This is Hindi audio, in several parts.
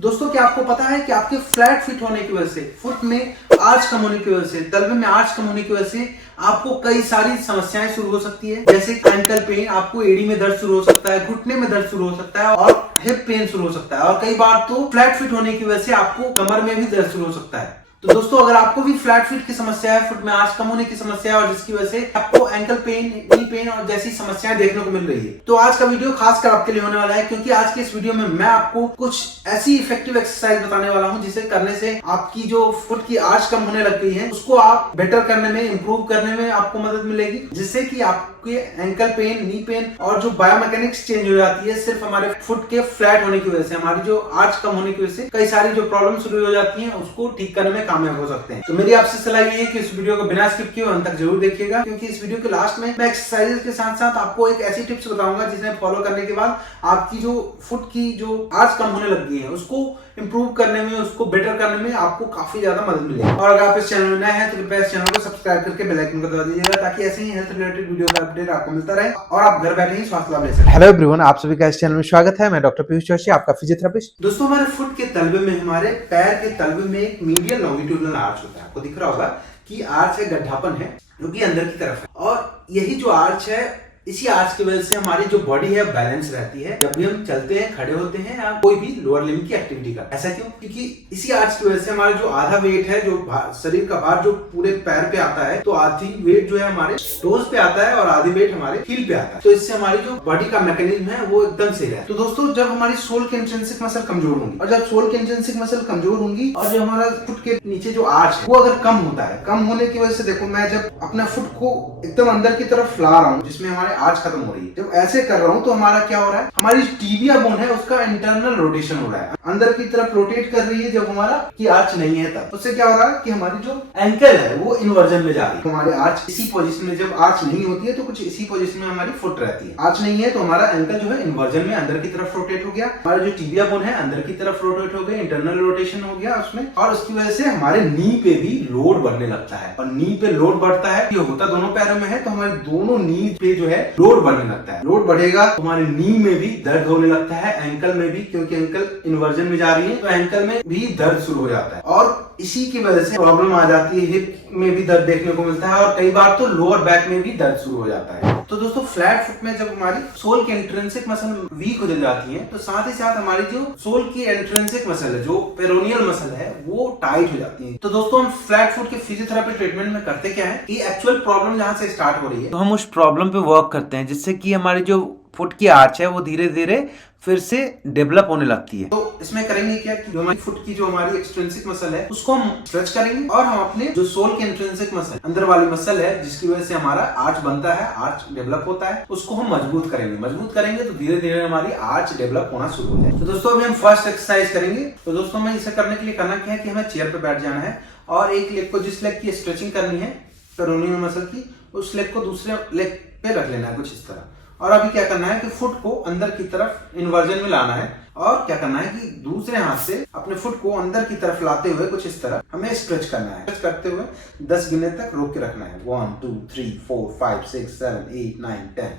दोस्तों क्या आपको पता है कि आपके फ्लैट फिट होने की वजह से, फुट में आर्च कम होने की वजह से, तलवे में आर्च कम होने की वजह से आपको कई सारी समस्याएं शुरू हो सकती है। जैसे एंकल पेन, आपको एड़ी में दर्द शुरू हो सकता है, घुटने में दर्द शुरू हो सकता है और हिप पेन शुरू हो सकता है। और कई बार तो फ्लैट फिट होने की वजह से आपको कमर में भी दर्द शुरू हो सकता है। तो दोस्तों अगर आपको भी फ्लैट फिट की समस्या है, फुट में आर्च कम होने की समस्या है और जिसकी वजह से आपको एंकल पेन, नी पेन और जैसी समस्याएं देखने को मिल रही है, तो आज का वीडियो खासकर आपके लिए होने वाला है। क्योंकि आज के इस वीडियो में मैं आपको कुछ ऐसी इफेक्टिव एक्सरसाइज बताने वाला हूं जिसे करने से आपकी जो फुट की आर्च कम होने लग गई है उसको आप बेटर करने में, इंप्रूव करने में आपको मदद मिलेगी, जिससे कि आपके एंकल पेन, नी पेन और जो बायोमैकेनिक्स चेंज हो जाती है सिर्फ हमारे फुट के फ्लैट होने की वजह से, हमारी जो आर्च कम होने की वजह से कई सारी जो प्रॉब्लम शुरू हो जाती है उसको ठीक करने में कामयाब हो सकते हैं। तो मेरी आपसे सलाह ये है कि इस वीडियो को बिना स्किप किए अंत तक जरूर देखिएगा, क्योंकि इस वीडियो के लास्ट में मैं एक्सरसाइजेस के साथ साथ आपको एक ऐसी टिप्स बताऊंगा जिन्हें फॉलो करने के बाद आपकी जो फुट की जो आर्च कम होने लग गई है उसको इंप्रूव करने में, उसको बेटर करने में आपको काफी ज्यादा मदद मिलेगी। और अगर आप इस चैनल में नए हैं तो कृपया इस चैनल को सब्सक्राइब करके बेल आइकन को दबा दीजिएगा, ताकि ऐसे ही हेल्थ रिलेटेड वीडियो का अपडेट आपको मिलता रहे और आप घर बैठे ही स्वास्थ्य लाभ ले सकें। हेलो एवरीवन, आप सभी का इस चैनल में स्वागत है। मैं डॉक्टर पीयूष जोशी, आपका फिजियोथेरेपिस्ट। दोस्तों हमारे फुट के तलवे में, हमारे पैर के तलवे में एक मीडियल लॉन्गिट्यूडनल आर्च होता है। आपको दिख रहा होगा कि आर्च है, गड्ढापन है जो कि अंदर की तरफ है, और यही जो आर्च है, इसी आर्च की वजह से हमारी जो बॉडी है बैलेंस रहती है जब भी हम चलते हैं, खड़े होते हैं या कोई भी लोअर लिम्ब की एक्टिविटी का। ऐसा क्यों? क्योंकि इसी आर्च की वजह से हमारा जो आधा वेट है, जो शरीर का भार जो पूरे पैर पे आता है, तो आधी वेट जो है हमारे टोज पे आता है और आधी वेट हमारे हील पे आता है। तो इससे हमारी जो बॉडी का मैकेनिज्म है वो एकदम सही है। तो दोस्तों जब हमारी सोल की इंट्रिंसिक मसल कमजोर होंगी, और जब सोल की इंट्रिंसिक मसल कमजोर होंगी और जो हमारा फुट के नीचे जो आर्च है वो अगर कम होता है, कम होने की वजह से देखो, मैं जब अपना फुट को एकदम अंदर की तरफ ला रहा हूँ जिसमें हमारे आर्च खत्म हो रही है, जब ऐसे कर रहा हूं तो हमारा क्या हो रहा है, हमारी टीबिया बोन है उसका इंटरनल रोटेशन हो रहा है, अंदर की तरफ रोटेट कर रही है जब हमारा की आर्च नहीं है तब। उससे क्या हो रहा है कि हमारी जो एंकल है वो इन्वर्जन में जा रही है। तो हमारे आर्च इसी पोजीशन में, जब आर्च नहीं होती है तो कुछ इसी पोजीशन में हमारी फुट रहती है। आर्च नहीं है तो हमारा एंकल जो है इन्वर्जन में अंदर की तरफ रोटेट हो गया, हमारा जो टीबिया बोन है अंदर की तरफ रोटेट हो गया, इंटरनल रोटेशन हो गया उसमें, और उसकी वजह से हमारे नी पे भी लोड बढ़ने लगता है। और नी पे लोड बढ़ता है, ये होता दोनों पैरों में है, तो हमारे दोनों नी पे जो है लोड बढ़ने लगता है। लोड बढ़ेगा तो हमारे नी में भी दर्द होने लगता है, एंकल में भी, क्योंकि एंकल इन्वर्जन में जा रही है तो एंकल में भी दर्द शुरू हो जाता है। और इसी की वजह से प्रॉब्लम आ जाती है, हिप में भी दर्द देखने को मिलता है और कई बार तो लोअर बैक में भी दर्द शुरू हो जाता है। तो दोस्तों फ्लैट फुट में जब हमारी सोल की इंट्रिंसिक मसल वीक हो जाती है तो साथ ही साथ हमारी जो सोल की इंट्रिंसिक मसल है, जो पेरोनियल मसल है, वो टाइट हो जाती है। तो दोस्तों हम फ्लैट फुट के फिजियोथेरेपी ट्रीटमेंट में करते क्या है कि एक्चुअल प्रॉब्लम जहां से स्टार्ट हो रही है तो हम उस प्रॉब्लम पे वर्क करते हैं, जिससे कि हमारी जो फुट की आर्च है वो धीरे धीरे फिर से डेवलप होने लगती है। तो इसमें करेंगे क्या कि जो हमारी फुट की जो हमारी एक्सट्रिंसिक मसल है उसको हम स्ट्रेच करेंगे और हम अपने जो सोल की इंट्रिंसिक मसल, अंदर वाली मसल है जिसकी वजह से हमारा आर्च बनता है, आर्च डेवलप होता है, उसको हम मजबूत करेंगे। मजबूत करेंगे तो धीरे धीरे हमारी आर्च डेवलप होना शुरू हो जाए। तो दोस्तों अभी हम फर्स्ट एक्सरसाइज करेंगे। तो दोस्तों हमें इसे करने के लिए करना क्या है कि हमें चेयर पे बैठ जाना है और एक लेग को, जिस लेग की स्ट्रेचिंग करनी है पेरोनियल मसल की, उस लेग को दूसरे लेग पे रख लेना है कुछ इस तरह। और अभी क्या करना है कि फुट को अंदर की तरफ इन्वर्जन में लाना है और क्या करना है कि दूसरे हाथ से अपने फुट को अंदर की तरफ लाते हुए कुछ इस तरह हमें स्ट्रेच करना है। स्ट्रेच करते हुए 10 गिनने तक रोक के रखना है, 1 2 3 4 5 6 7 8 9 10,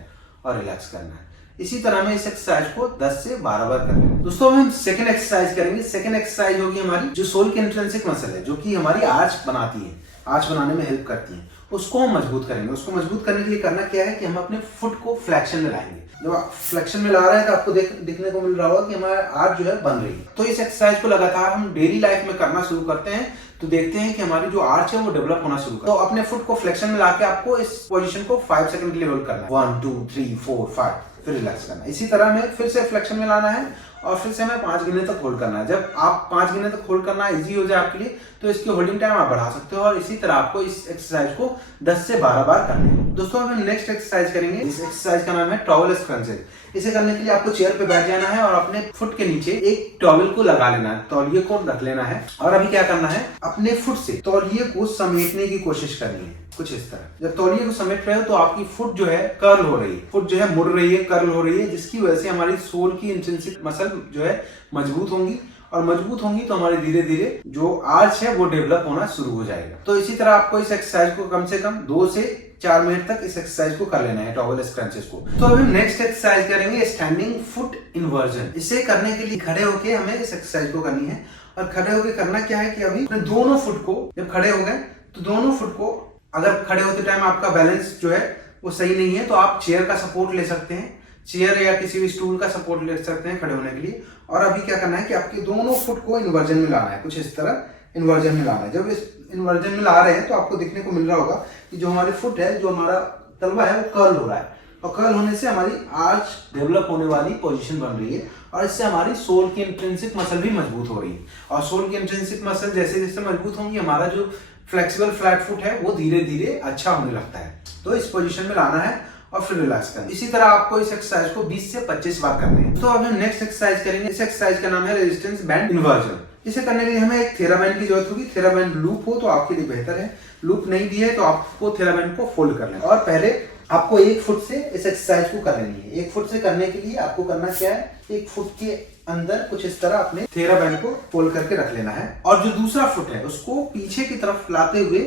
और रिलैक्स करना है। इसी तरह में इस एक्सरसाइज को 10 से 12 बार करना है। दोस्तों हम सेकंड एक्सरसाइज करेंगे। सेकंड एक्सरसाइज होगी हमारी जो सोल की इंट्रिंसिक मसल है, जो कि हमारी आर्च बनाती है, आर्च बनाने में हेल्प करती है, उसको हम मजबूत करेंगे। उसको मजबूत करने के लिए करना क्या है कि हम अपने फुट को फ्लेक्शन में लाएंगे। जब आप फ्लेक्शन में ला रहे हैं तो आपको दिखने को मिल रहा होगा कि हमारा आर्च जो है बन रही है। तो इस एक्सरसाइज को लगातार हम डेली लाइफ में करना शुरू करते हैं तो देखते हैं कि हमारी जो आर्च है वो डेवलप होना शुरू करता है। तो अपने फुट को फ्लेक्शन में लाके आपको इस पोजीशन को 5 सेकंड के लिए होल्ड करना है, 1 2 3 4 5, फिर रिलैक्स करना है। इसी तरह हमें फिर से फ्लेक्शन में लाना है और फिर से हमें 5 गिनने तक होल्ड करना है। जब आप 5 गिनने तक होल्ड करना इजी हो जाए आपके लिए तो इसकी होल्डिंग टाइम आप बढ़ा सकते हो, और इसी तरह आपको इस एक्सरसाइज को 10 से 12 बार करना है। दोस्तों हम नेक्स्ट एक्सरसाइज करेंगे। इस एक्सरसाइज का नाम है टॉवेल क्रंचेस। इसे करने के लिए आपको चेयर पे बैठ जाना है और अपने फुट के नीचे एक टॉवेल को लगा लेना है, तौलिए को रख लेना है, और अभी क्या करना है, अपने फुट से तौलिए को समेटने की कोशिश करनी है कुछ इस तरह। जब तौलिए को समेट रहे हो तो आपकी फुट जो है कर्ल हो रही है, फुट जो है मुड़ रही है, कर्ल हो रही है, जिसकी वजह से हमारी सोल की इंट्रिंसिक मसल जो है मजबूत होंगी, और मजबूत होंगी तो हमारे धीरे धीरे जो आर्च है वो डेवलप होना शुरू हो जाएगा। तो इसी तरह आपको इस एक्सरसाइज को कम से कम 2 से 4 मिनट तक इस एक्सरसाइज को कर लेना है, टॉवेल क्रंचेस को। तो अभी नेक्स्ट एक्सरसाइज करेंगे स्टैंडिंग फुट इन्वर्जन। इसे करने के लिए खड़े होके हमें इस एक्सरसाइज को करनी है। और खड़े होके करना क्या है कि अभी अपने दोनों फुट को, जब खड़े हो गए तो दोनों फुट को, अगर खड़े होते टाइम आपका बैलेंस जो है वो सही नहीं है तो आप चेयर का सपोर्ट ले सकते हैं, चेयर या किसी भी स्टूल का सपोर्ट ले सकते हैं खड़े होने के लिए। और अभी क्या करना है कि आपके दोनों फुट को इन्वर्जन में लाना है, कुछ इस तरह इन्वर्जन में लाना है। जब इस इन्वर्जन में ला रहे हैं तो आपको देखने को मिल रहा होगा कि जो हमारी फुट है, जो हमारा तलवा है, वो कर्ल हो रहा है। और कर्ल होने से हमारी आर्च डेवलप होने वाली पोजीशन बन रही है और इससे हमारी सोल की इंट्रिंसिक मसल भी मजबूत हो रही है। और सोल की इंट्रिंसिक मसल जैसे जैसे मजबूत होंगी, हमारा जो फ्लेक्सिबल फ्लैट फुट है वो धीरे धीरे अच्छा होने लगता है। तो इस पोजीशन में लाना है और फिर रिलैक्स करना है। इसी तरह आपको इस एक्सरसाइज को 20 से 25 बार करने हैं। तो अब हम नेक्स्ट एक्सरसाइज करेंगे। इस एक्सरसाइज का नाम है रेजिस्टेंस बैंड इन्वर्जन। इसे करने के लिए हमें एक थेराबैंड की जरूरत होगी। थेराबैंड लूप हो तो आपके लिए बेहतर है, लूप नहीं भी है तो आपको थेराबैंड को फोल्ड कर लेना। और पहले आपको 1 फुट से इस एक्सरसाइज को कर लेनी है। 1 फुट से करने के लिए आपको करना क्या है, 1 फुट के अंदर कुछ इस तरह अपने थेराबैंड को फोल्ड करके रख लेना है। और जो दूसरा फुट है उसको पीछे की तरफ लाते हुए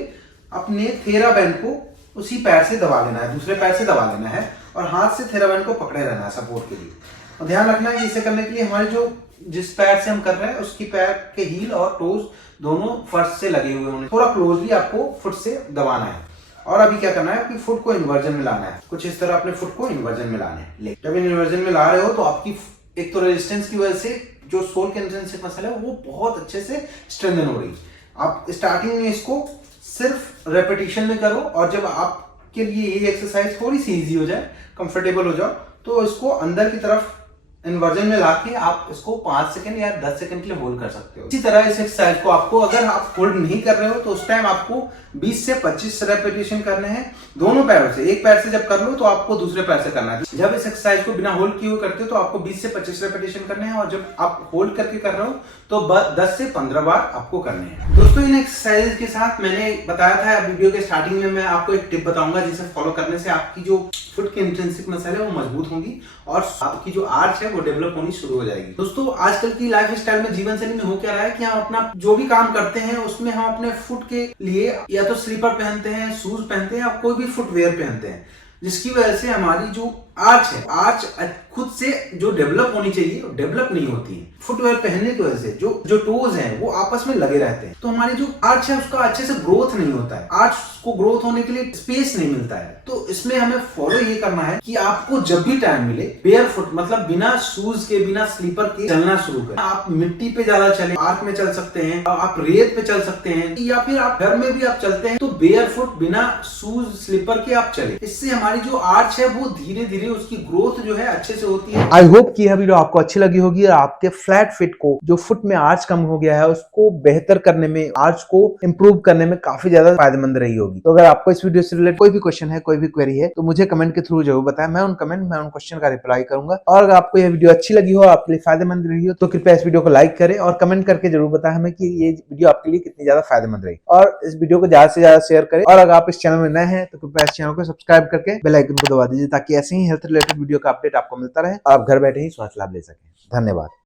अपने थेराबैंड को उसी पैर से दबा लेना है, दूसरे पैर से दबा लेना है और हाथ से थेराबैंड को पकड़े रहना है सपोर्ट के लिए। और ध्यान रखना है कि इसे करने के लिए हमारे जो जिस पैर से हम कर रहे हैं उसकी पैर के हील और टोज दोनों फर्श से लगे हुए होंगे। थोड़ा क्लोजली आपको फुट से दबाना है। और अभी क्या करना है कि फुट को इन्वर्जन में लाना है, कुछ इस तरह अपने फुट को इन्वर्जन में लाना है। जब इन्वर्जन में ला रहे हो तो आपकी एक तो रेजिस्टेंस की वजह से जो सोल के इंट्रिंसिक मसल है वो बहुत अच्छे से स्ट्रेंथन हो रही है। आप स्टार्टिंग में इसको सिर्फ रेपिटेशन में करो और जब आपके लिए ये एक्सरसाइज थोड़ी सी इजी हो जाए, कंफर्टेबल हो जाओ, तो इसको अंदर की तरफ इन्वर्जन में लाके आप इसको 5 सेकंड या 10 सेकंड के लिए होल्ड कर सकते हो। इसी तरह इस एक्सरसाइज को आपको, अगर आप होल्ड नहीं कर रहे हो तो उस टाइम आपको 20 से 25 रेपिटेशन करने हैं दोनों पैरों से। एक पैर से जब कर लो तो आपको दूसरे पैर से करना है। जब इस एक्सरसाइज को बिना होल्ड किए हुए करते हो तो आपको 20 से 25 रेपिटेशन करने हैं और जब आप होल्ड करके कर रहे हो तो 10 से 15 बार आपको करने हैं। दोस्तों, इन एक्सरसाइज के साथ मैंने बताया था वीडियो के स्टार्टिंग में, मैं आपको एक टिप बताऊंगा जिसे फॉलो करने से आपकी जो फुट की इंट्रिंसिक मसल है वो मजबूत होंगी और आपकी जो आर्च है वो डेवलप होनी शुरू हो जाएगी। दोस्तों, आजकल की लाइफ स्टाइल में, जीवन शैली में हो क्या रहा है कि हम अपना जो भी काम करते हैं उसमें हम अपने फुट के लिए या तो स्लीपर पहनते हैं, शूज पहनते हैं या कोई भी फुटवेयर पहनते हैं, जिसकी वजह से हमारी जो आर्च है, आर्च खुद से जो डेवलप होनी चाहिए वो डेवलप नहीं होती है। फुटवेयर पहनने की वजह से जो टोज हैं वो आपस में लगे रहते हैं, तो हमारी जो आर्च है उसका अच्छे से ग्रोथ नहीं होता है, आर्च को ग्रोथ होने के लिए स्पेस नहीं मिलता है। तो इसमें हमें फॉलो ये करना है कि आपको जब भी टाइम मिले बेयर फुट, मतलब बिना शूज के, बिना स्लीपर के चलना शुरू करें। आप मिट्टी पे ज्यादा चले, पार्क में चल सकते हैं, आप रेत पे चल सकते हैं, या फिर आप घर में भी आप चलते हैं तो बेयर फुट बिना शूज स्लीपर के आप चले। इससे हमारी जो आर्च है वो धीरे धीरे उसकी ग्रोथ जो है अच्छे से होती है। आई होप कि यह वीडियो आपको अच्छी लगी होगी और आपके फ्लैट फिट को, जो फुट में आर्च कम हो गया है, उसको बेहतर करने में, आर्च को इंप्रूव करने में काफी ज्यादा फायदेमंद रही होगी। तो अगर आपको इस वीडियो से रिलेटेड कोई भी क्वेश्चन है, कोई भी क्वेरी है, तो मुझे कमेंट के थ्रू जरूर बताएं। मैं उन क्वेश्चन का रिप्लाई करूंगा। और अगर आपको यह वीडियो अच्छी लगी हो, आपके लिए फायदेमंद रही हो, तो कृपया इस वीडियो को लाइक करें और कमेंट करके जरूर बताएं हमें कि ये वीडियो आपके लिए कितनी ज्यादा फायदेमंद रही। और इस वीडियो को ज्यादा से ज्यादा शेयर करें। और अगर आप इस चैनल में नए हैं तो कृपया इस चैनल को सब्सक्राइब करके बेल आइकन को दबा दीजिए, ताकि ऐसे ही हेल्थ रिलेटेड वीडियो का अपडेट आपको मिलता रहे और आप घर बैठे ही स्वास्थ्य लाभ ले सकें। धन्यवाद।